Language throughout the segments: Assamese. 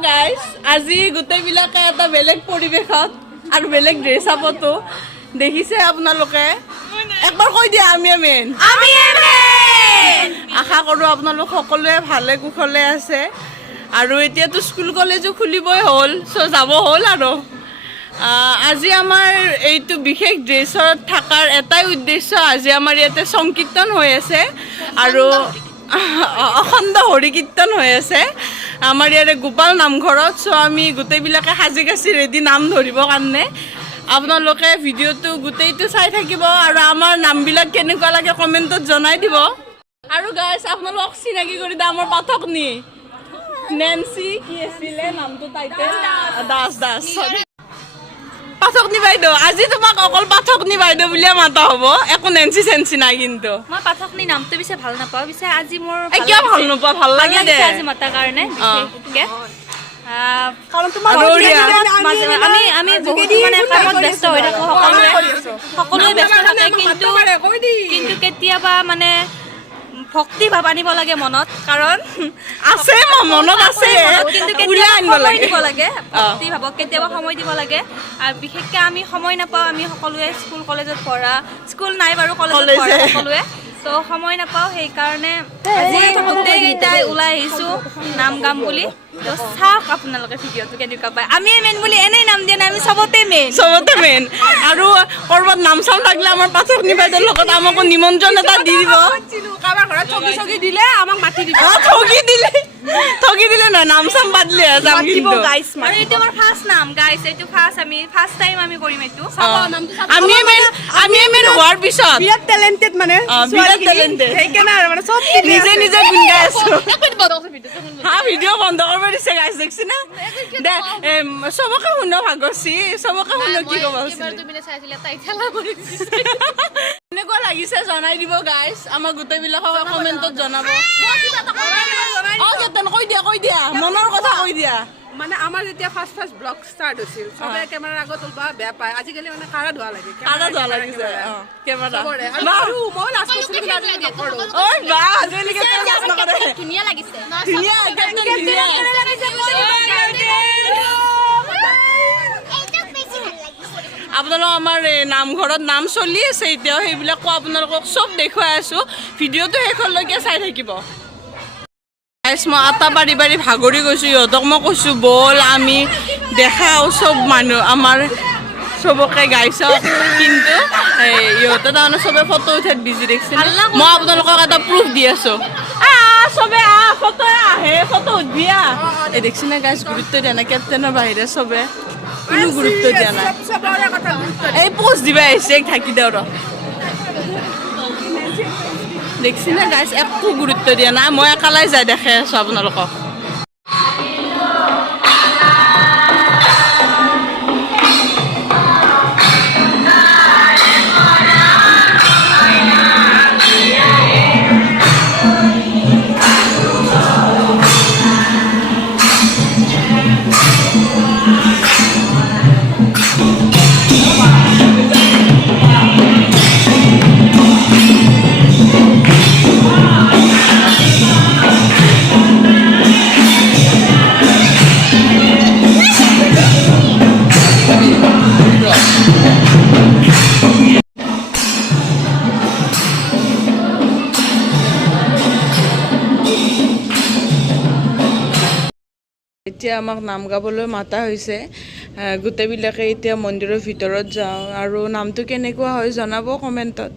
গাইজ আজি গোটেইবিলাকে এটা বেলেগ পৰিৱেশত আৰু বেলেগ ড্ৰেছ আপতো দেখিছে আপোনালোকে একবাৰ কৈ দিয়া আমি মেইন আশা কৰোঁ আপোনালোক সকলোৱে ভালে কুশলে আছে আৰু এতিয়াতো স্কুল কলেজো খুলিবই হ'ল চ' যাব হ'ল আৰু আজি আমাৰ এইটো বিশেষ ড্ৰেছত থকাৰ এটাই উদ্দেশ্য আজি আমাৰ ইয়াতে সংকীৰ্তন হৈ আছে আৰু অখণ্ড হৰি কীৰ্তন হৈ আছে আমাৰ ইয়াৰে গোপাল নামঘৰত চ' আমি গোটেইবিলাকে সাজি কাচি ৰেডি নাম ধৰিবৰ কাৰণে আপোনালোকে ভিডিঅ'টো গোটেইটো চাই থাকিব আৰু আমাৰ নামবিলাক কেনেকুৱা লাগে কমেণ্টত জনাই দিব আৰু গাইজ আপোনালোকক চিনাকি কৰি দিয়া আমাৰ পাঠকনি নেন্সি কি আছিলে নামটো টাইটেল দাস দাস পাঠকনি বাইদেউ আজি তোমাক অকল পাঠকনি বাইদেউ বুলিয়ে মাতা হ'ব একো নেন্সি চেন্সি নাই কিন্তু মই পাঠকনি নামটো পিছে ভাল নাপাওঁ পিছে আজি মোৰ কিয় ভাল নোপোৱা ভাল লাগে দে আজি মাতাৰ কাৰণে বিশেষকৈ আমি বহুত মানে কামত ব্যস্ত হৈ থাকোঁ সকলোৱে ব্যস্ত থাকে কিন্তু কেতিয়াবা মানে ভক্তি ভাৱ আনিব লাগে মনত কাৰণ আছে মনত আছে কিন্তু কেতিয়াবা সময় দিব লাগে ভক্তি ভাৱক কেতিয়াবা সময় দিব লাগে আৰু বিশেষকৈ আমি সময় নাপাওঁ আমি সকলোৱে স্কুল কলেজত পঢ়া স্কুল নাই বাৰু কলেজত পঢ়া সকলোৱে তো সময় নাপাওঁ সেইকাৰণে আজি গোটেইকেইটাই ওলাই আহিছোঁ নাম গাম বুলি তো চাওক আপোনালোকে ভিডিঅ'টো কেনেকুৱা পায় আমি মেইন বুলি এনেই নাম দিয়া নাই আমি চবতে মেইন আৰু ক'ৰবাত নাম চাম থাকিলে আমাৰ পাঠকনি বাইদেউৰ লগত আমাকো নিমন্ত্ৰণ এটা দি দিব কাৰোবাৰ ঘৰত ঠগি দিলে আমাক মাতি দিব ঠগি দিলে নহয় নাম চাম পাতিলে যাম কিন্তু আৰু এইটো আমাৰ ফাৰ্ষ্ট নাম গাইছ এইটো ফাৰ্ষ্ট টাইম আমি কৰিম এইটো আমি মেইন হোৱাৰ পিছত বিৰাট টেলেণ্টেড মানে বিৰাট টেলেণ্টেড সেইকাৰণে আৰু মানে চব নিজে গুণ গাই আছো ভিডিঅ' বন্ধ কৰিব দিছে গাইছ দেখছি না দে চবকে শুনো ভাগছি চবকে শুনো কি ক'ব কেনেকুৱা লাগিছে জনাই দিব গাইছ আমাৰ গোটেইবিলাকক কমেণ্টত জনাব কৈ দিয়া মনৰ কথা কৈ দিয়া মানে আমাৰ যেতিয়া ফাৰ্ষ্ট ব্লগ ষ্টাৰ্ট হৈছিল চবে কেমেৰাৰ আগত ওলবা বেয়া পায় আজিকালি মানে কাৰা ধোৱা লাগে লাগিছে কেমেৰা আৰু মই লাষ্ট বছৰ নকৰোঁ ঐ বা আজিলৈকে ধুনীয়া লাগিছে আপোনালোক আমাৰ নামঘৰত নাম চলি আছে এতিয়াও সেইবিলাকো আপোনালোকক চব দেখুৱাই আছোঁ ভিডিঅ'টো শেষলৈকে চাই থাকিব মই আটা বাঢ়ি ভাগৰি গৈছোঁ ইহঁতক মই কৈছোঁ বল আমি দেখাওঁ চব মানুহ আমাৰ চবকে গাইছ কিন্তু ইহঁতে তাৰমানে চবে ফটো উঠাত বিজি দেখিছে মই আপোনালোকক এটা প্ৰুফ দি আছোঁ চবে ফটো আহে ফটো উঠবি এই দেখিছে নে গাইছ গুৰুত্ব দিয়া নাই কেপ্টেইনৰ বাহিৰে চবে কোনো গুৰুত্ব দিয়া নাই এই পোষ্ট দিবা আহিছে থাকি দিওঁ ৰ দেখছি না গাইছ একো গুৰুত্ব দিয়া নাই মই একালাই যাই দেখাই আছোঁ আপোনালোকক এতিয়া আমাক নাম গাবলৈ মাতা হৈছে গোটেইবিলাকে এতিয়া মন্দিৰৰ ভিতৰত যাওঁ আৰু নামটো কেনেকুৱা হয় জনাব কমেণ্টত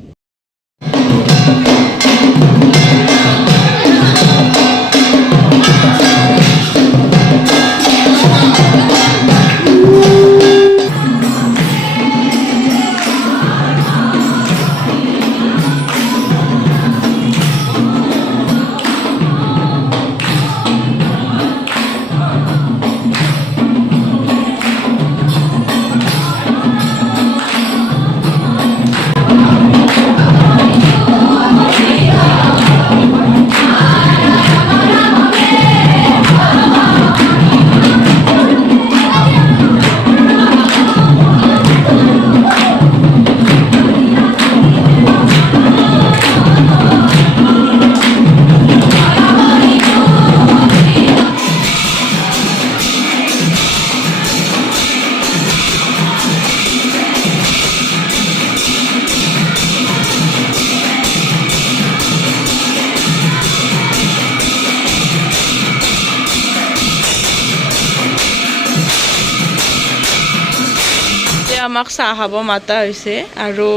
আমাক চাহ খাব মাতা হৈছে আৰু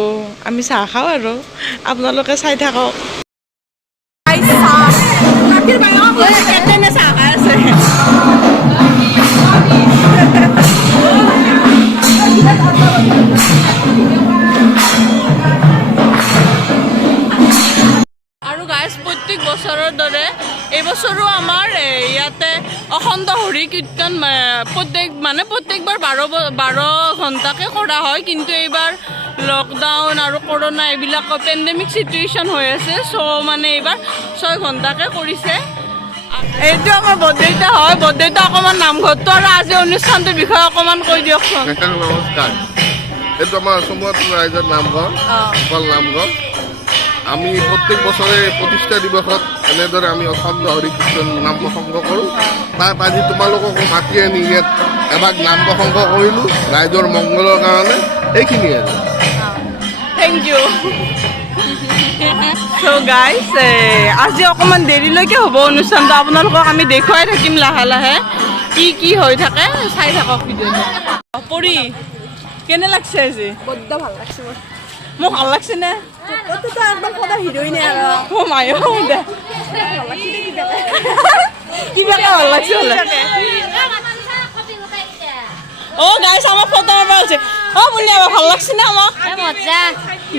আমি চাহ খাওঁ আৰু আপোনালোকে চাই থাকক চাহ খাই আছে আৰু গাইজ প্ৰত্যেক বছৰৰ দৰে এইবছৰো আমাৰ ইয়াতে অখণ্ড হৰি কীৰ্তন প্ৰত্যেকবাৰ 12 ঘণ্টাকৈ কৰা হয় কিন্তু এইবাৰ লকডাউন আৰু কৰোণা এইবিলাক পেণ্ডেমিক চিটুৱেশ্যন হৈ আছে চ' মানে এইবাৰ 6 ঘণ্টাকৈ কৰিছে এইটো আমাৰ বৰদেউতা হয় বৰদেউতা অকণমান নামঘৰটো আৰু আজি অনুষ্ঠানটোৰ বিষয়ে অকণমান কৈ দিয়কচোন নমস্কাৰ এইটো আমাৰ অসমত ৰাইজৰ নামঘৰ অকল নামঘৰ আমি প্ৰত্যেক বছৰে প্ৰতিষ্ঠা দিৱসত এনেদৰে আমি অখণ্ড হৰি কীৰ্তন নাম প্ৰসংগ কৰোঁ তাত আজি তোমালোককো মাতি আনি ইয়াত এভাগ নাম প্ৰসংগ কৰিলোঁ ৰাইজৰ মংগলৰ কাৰণে এইখিনিয়ে থেংক ইউ চ' গাইজ আজি অকণমান দেৰিলৈকে হ'ব অনুষ্ঠানটো আপোনালোকক আমি দেখুৱাই থাকিম লাহে লাহে কি হৈ থাকে চাই থাকক ভিডিঅ'টো পৰি কেনে লাগছে আজি বড্ড ভাল লাগছে মোক ভাল লাগছে নে একদম সদায় হিৰইনে আৰু মায়ো দে কিবাকে ভাল লাগছে বোলে অ' গাইজ আমাক ফটো মাৰিব আছে অ' বুলি আমাক ভাল লাগছে নে আমাক মজা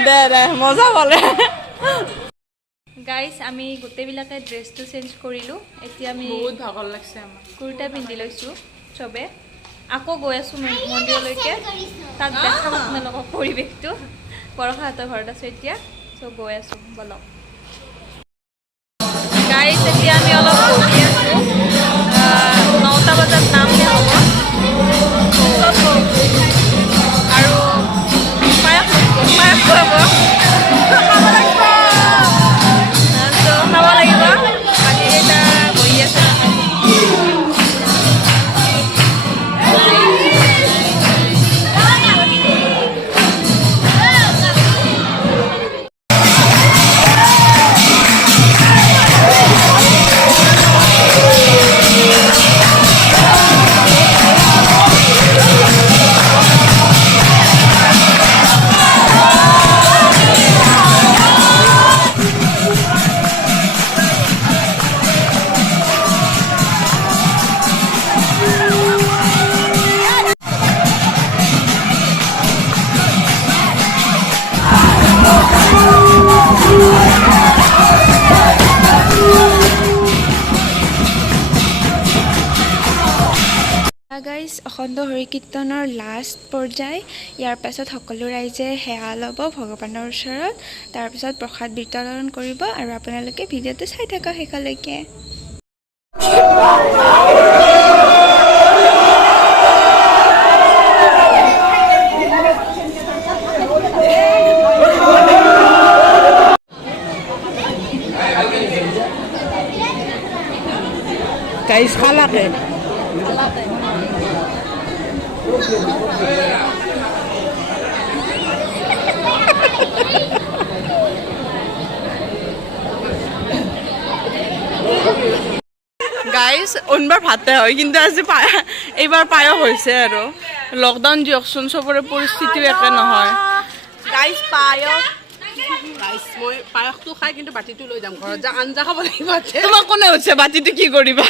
দে মজা পালে গাইজ আমি গোটেইবিলাকে ড্ৰেছটো চেঞ্জ কৰিলোঁ এতিয়া আমি বহুত ভাগৰ লাগছে আমাক কুৰ্তা পিন্ধি লৈছোঁ চবে আকৌ গৈ আছোঁ মন্দিৰলৈকে তাত দেখাম আপোনালোকক পৰিৱেশটো বৰষাহঁতৰ ঘৰত আছোঁ এতিয়া চ' গৈ আছোঁ বলক গাইজ এতিয়া আমি অলপ বহি আছোঁ 9টা বজাত নাম দিয়া হ'ব আৰু পায়স খুৱাব খাব লাগিব বাকীকেইটা বহি আছে গাইজ অখণ্ড হৰি কীৰ্তনৰ লাষ্ট পৰ্যায় ইয়াৰ পাছত সকলো ৰাইজে সেৱা ল'ব ভগৱানৰ ওচৰত তাৰপিছত প্ৰসাদ বিতৰণ কৰিব আৰু আপোনালোকে ভিডিঅ'টো চাই থাকক শেষলৈকে গাইজ খালাকে গাইজ অন্যবাৰ ভাতে হয় কিন্তু আজি এইবাৰ পায়স হৈছে আৰু লকডাউন দিয়কচোন চবৰে পৰিস্থিতিও একে নহয় গাইজ পায়স গাইজ মই পায়সটো খাই কিন্তু বাতিটো লৈ যাম ঘৰত যা আঞ্জা খাব লাগিব তোমাক কোনে হৈছে বাতিটো কি কৰিবা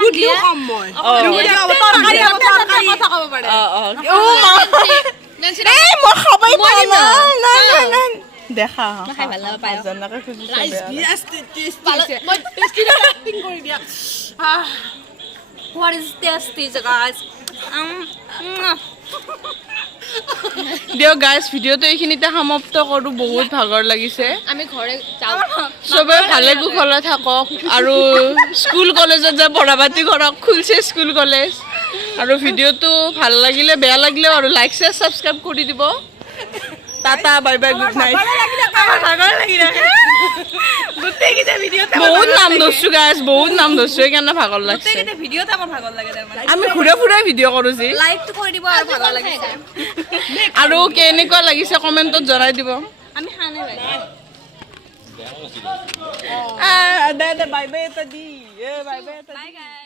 সুধিও কম মই কথা ক'ব পাৰে মই খাবই পৰা নাই দেখা খাই ভাল লাগে পায়স জানাকে খুজিছে কৰি দিয়া What is tasty, guys? দিয়ক গাইজ ভিডিঅ'টো এইখিনিতে সমাপ্ত কৰোঁ বহুত ভাগৰ লাগিছে আমি ঘৰে যাওঁ চবে ভালে কুশলে থাকক আৰু স্কুল কলেজত যে পঢ়া পাতি কৰক খুলছে স্কুল কলেজ আৰু ভিডিঅ'টো ভাল লাগিলে বেয়া লাগিলেও আৰু লাইক শ্বেয়াৰ ছাবস্ক্ৰাইব কৰি দিব tata bye bye good night বহুত নাম ধৰছোঁ গাইজ বহুত নাম ধৰছোঁ সেইকাৰণে ভাগৰ লাগছে ভিডিঅ'তে আমাৰ ভাগৰ লাগে তাৰমানে আমি ঘূৰাই ফুৰাই ভিডিঅ' কৰোঁ যি লাইকটো কৰি দিব আৰু ভাগৰ লাগিছে আৰু কেনেকুৱা লাগিছে কমেণ্টত জনাই দিব আমি খানে ভাই দে বাই বাই এটা দি বাই বাই এটা বাই গাইস